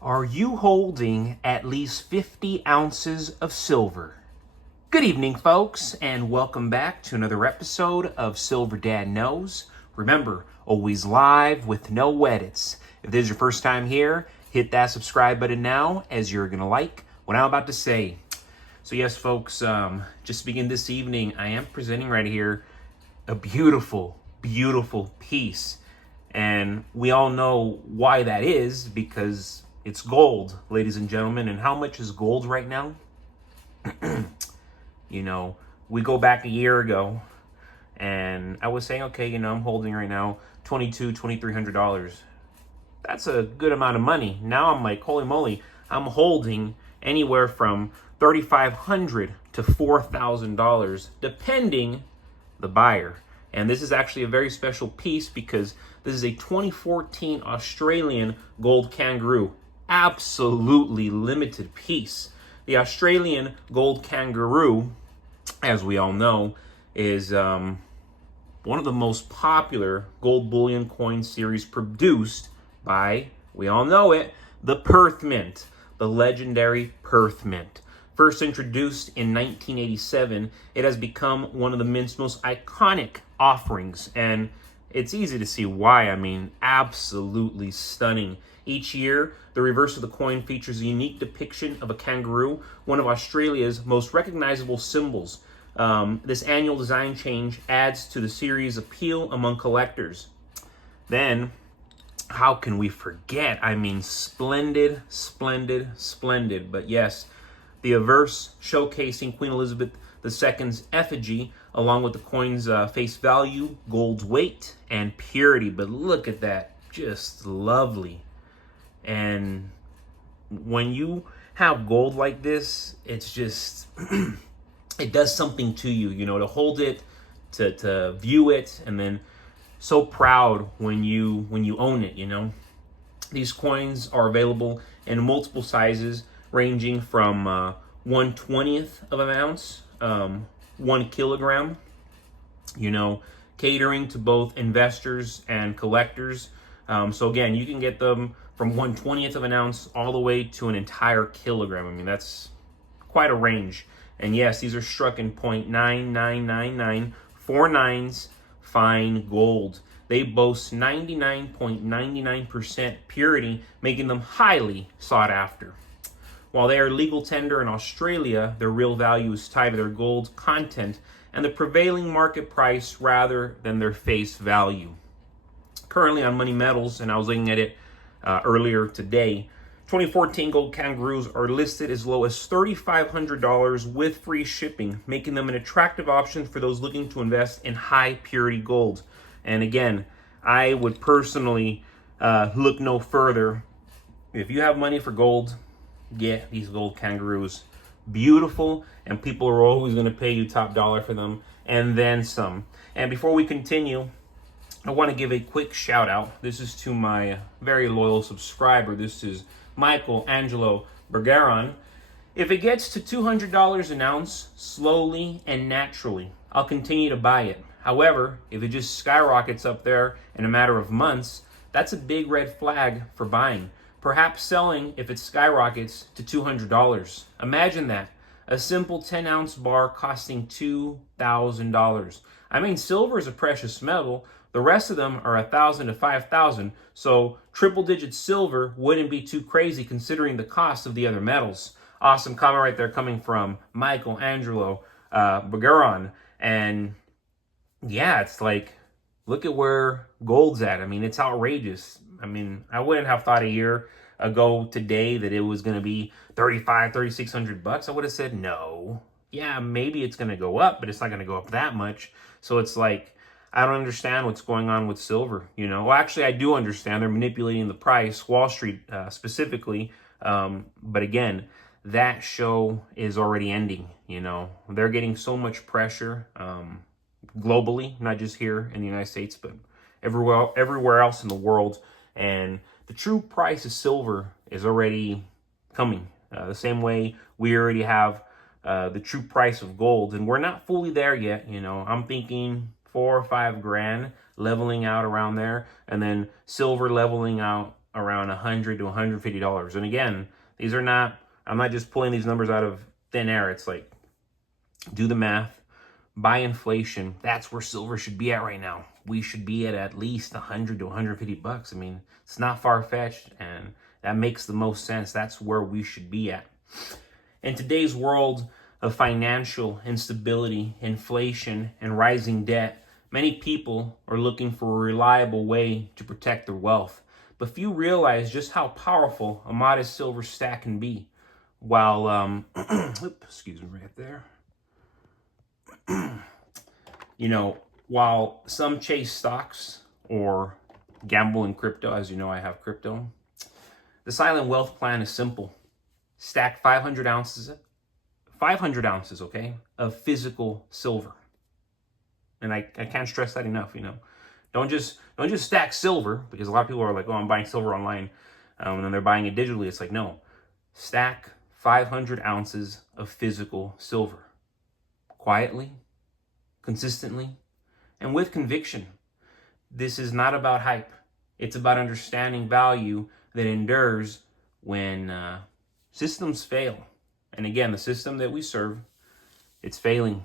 Are you holding at least 50 ounces of silver? Good evening, folks, and welcome back to another episode of Silver Dad Knows. Remember, always live with no edits. If this is your first time here, hit that subscribe button now, as you're going to like what I'm about to say. So yes, folks, just to begin this evening, I am presenting right here a beautiful, beautiful piece. And we all know why that is, because it's gold, ladies and gentlemen. And how much is gold right now? We go back a year ago, and I was saying, okay, I'm holding right now $2,300. That's a good amount of money. Now I'm like, holy moly, I'm holding anywhere from $3,500 to $4,000, depending the buyer. And this is actually a very special piece because this is a 2014 Australian gold Kangaroo. Absolutely limited piece. The Australian gold Kangaroo, as we all know, is one of the most popular gold bullion coin series produced by, we all know it, the Perth Mint, the legendary Perth Mint. First introduced in 1987, it has become one of the Mint's most iconic offerings, and it's easy to see why. I mean, absolutely stunning. Each year, the reverse of the coin features a unique depiction of a kangaroo, one of Australia's most recognizable symbols. This annual design change adds to the series' appeal among collectors. Then, how can we forget? I mean, splendid, splendid, splendid. But yes, the reverse showcasing Queen Elizabeth II's effigy, along with the coin's face value, gold's weight, and purity. But look at that, just lovely. And when you have gold like this, it's just, it does something to you, to hold it, to view it, and then so proud when you own it, These coins are available in multiple sizes, ranging from 1/20th of an ounce, 1 kilogram, catering to both investors and collectors. So again, you can get them from 1/20th of an ounce all the way to an entire kilogram. I mean, that's quite a range. And yes, these are struck in 0.9999, 4 nines, fine gold. They boast 99.99% purity, making them highly sought after. While they are legal tender in Australia, their real value is tied to their gold content and the prevailing market price rather than their face value. Currently on Money Metals, and I was looking at it earlier today, 2014 gold Kangaroos are listed as low as $3,500 with free shipping, making them an attractive option for those looking to invest in high purity gold. And again, I would personally look no further. If you have money for gold, get these gold Kangaroos. Beautiful, and people are always going to pay you top dollar for them, and then some. And before we continue, I want to give a quick shout out. This is to my very loyal subscriber. This is Michael Angelo Bergeron. If it gets to $200 an ounce, slowly and naturally, I'll continue to buy it. However, if it just skyrockets up there in a matter of months, that's a big red flag for buying. Perhaps selling if it skyrockets to $200. Imagine that. A simple 10-ounce bar costing $2,000. I mean, silver is a precious metal. The rest of them are $1,000 to $5,000. So triple-digit silver wouldn't be too crazy considering the cost of the other metals. Awesome comment right there coming from Michael Angelo Bergeron. And yeah, it's like, look at where gold's at. I mean, it's outrageous. I mean, I wouldn't have thought a year ago today that it was going to be $3,600. I would have said no. Yeah, maybe it's going to go up, but it's not going to go up that much. So it's like, I don't understand what's going on with silver. Well, actually, I do understand. They're manipulating the price, Wall Street specifically. But again, that show is already ending. They're getting so much pressure globally, not just here in the United States, but everywhere else in the world. And the true price of silver is already coming. The same way we already have the true price of gold, and we're not fully there yet. I'm thinking 4 or 5 grand leveling out around there, and then silver leveling out around $100 to $150. And again, these are not, I'm not just pulling these numbers out of thin air. It's like, do the math. By inflation, that's where silver should be at right now. We should be at least 100 to 150 bucks. I mean, it's not far-fetched, and that makes the most sense. That's where we should be at. In today's world of financial instability, inflation, and rising debt, many people are looking for a reliable way to protect their wealth. But few realize just how powerful a modest silver stack can be. While, excuse me right there. While some chase stocks or gamble in crypto, as you know, I have crypto, the silent wealth plan is simple. Stack 500 ounces, okay, of physical silver. And I can't stress that enough, Don't just stack silver, because a lot of people are like, oh, I'm buying silver online, and then they're buying it digitally. It's like, no, stack 500 ounces of physical silver. Quietly, consistently, and with conviction. This is not about hype. It's about understanding value that endures when systems fail. And again, the system that we serve, it's failing.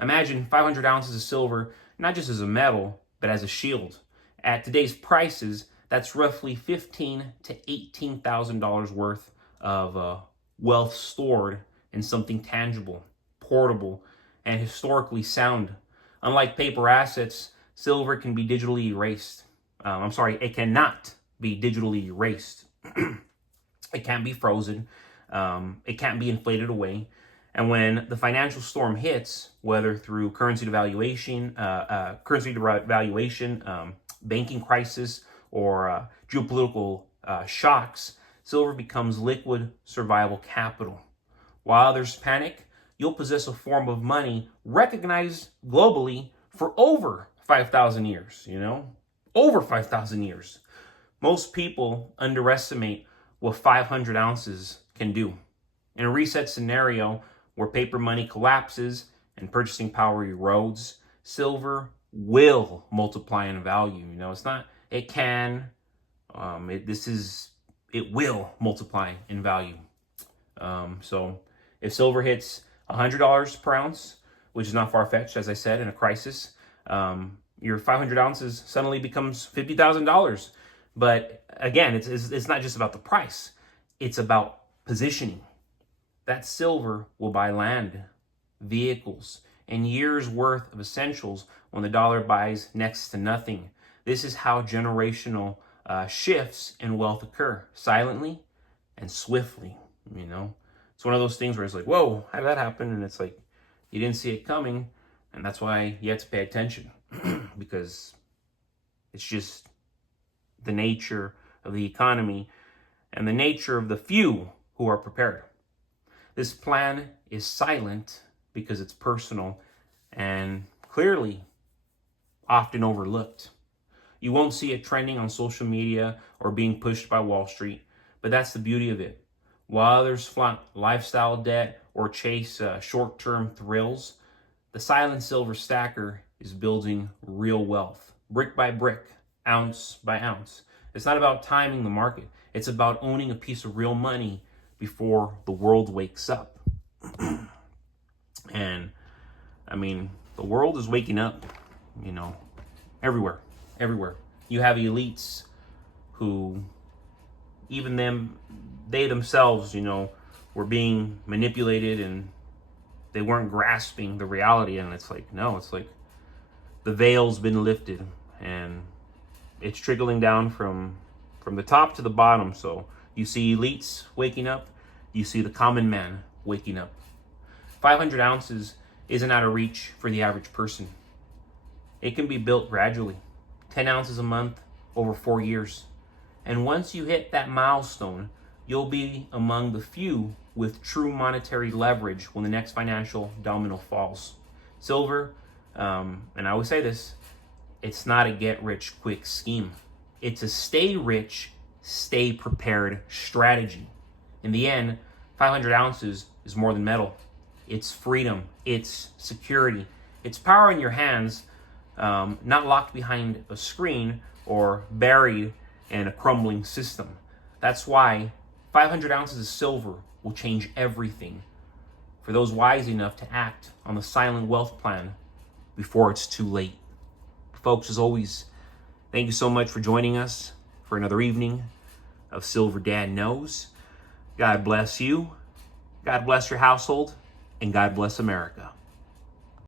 Imagine 500 ounces of silver, not just as a metal, but as a shield. At today's prices, that's roughly $15,000 to $18,000 worth of wealth stored in something tangible, portable, and historically sound. Unlike paper assets, silver can be digitally erased. It cannot be digitally erased. It can't be frozen. It can't be inflated away. And when the financial storm hits, whether through currency devaluation, banking crisis, or geopolitical shocks, silver becomes liquid survival capital. While others panic, you'll possess a form of money recognized globally for over 5,000 years, over 5,000 years. Most people underestimate what 500 ounces can do. In a reset scenario where paper money collapses and purchasing power erodes, silver will multiply in value. It's not, it can, it will multiply in value. So if silver hits $100 per ounce, which is not far-fetched, as I said, in a crisis, your 500 ounces suddenly becomes $50,000. But again, it's not just about the price. It's about positioning. That silver will buy land, vehicles, and years' worth of essentials when the dollar buys next to nothing. This is how generational shifts in wealth occur, silently and swiftly, It's one of those things where it's like, whoa, how did that happen? And it's like, you didn't see it coming. And that's why you have to pay attention because it's just the nature of the economy and the nature of the few who are prepared. This plan is silent because it's personal and clearly often overlooked. You won't see it trending on social media or being pushed by Wall Street, but that's the beauty of it. While others flaunt lifestyle debt or chase short-term thrills, the silent silver stacker is building real wealth, brick by brick, ounce by ounce. It's not about timing the market. It's about owning a piece of real money before the world wakes up. And, the world is waking up, everywhere. You have elites who, even they themselves, were being manipulated and they weren't grasping the reality. And it's like, no, it's like the veil's been lifted and it's trickling down from the top to the bottom. So you see elites waking up, you see the common man waking up. 500 ounces isn't out of reach for the average person. It can be built gradually, 10 ounces a month over 4 years. And once you hit that milestone, you'll be among the few with true monetary leverage when the next financial domino falls. Silver, and I always say this, it's not a get-rich-quick scheme. It's a stay rich, stay prepared strategy. In the end, 500 ounces is more than metal. It's freedom. It's security. It's power in your hands, not locked behind a screen or buried and a crumbling system. That's why 500 ounces of silver will change everything for those wise enough to act on the silent wealth plan before it's too late. Folks, as always, thank you so much for joining us for another evening of Silver Dad Knows. God bless you, God bless your household, and God bless America.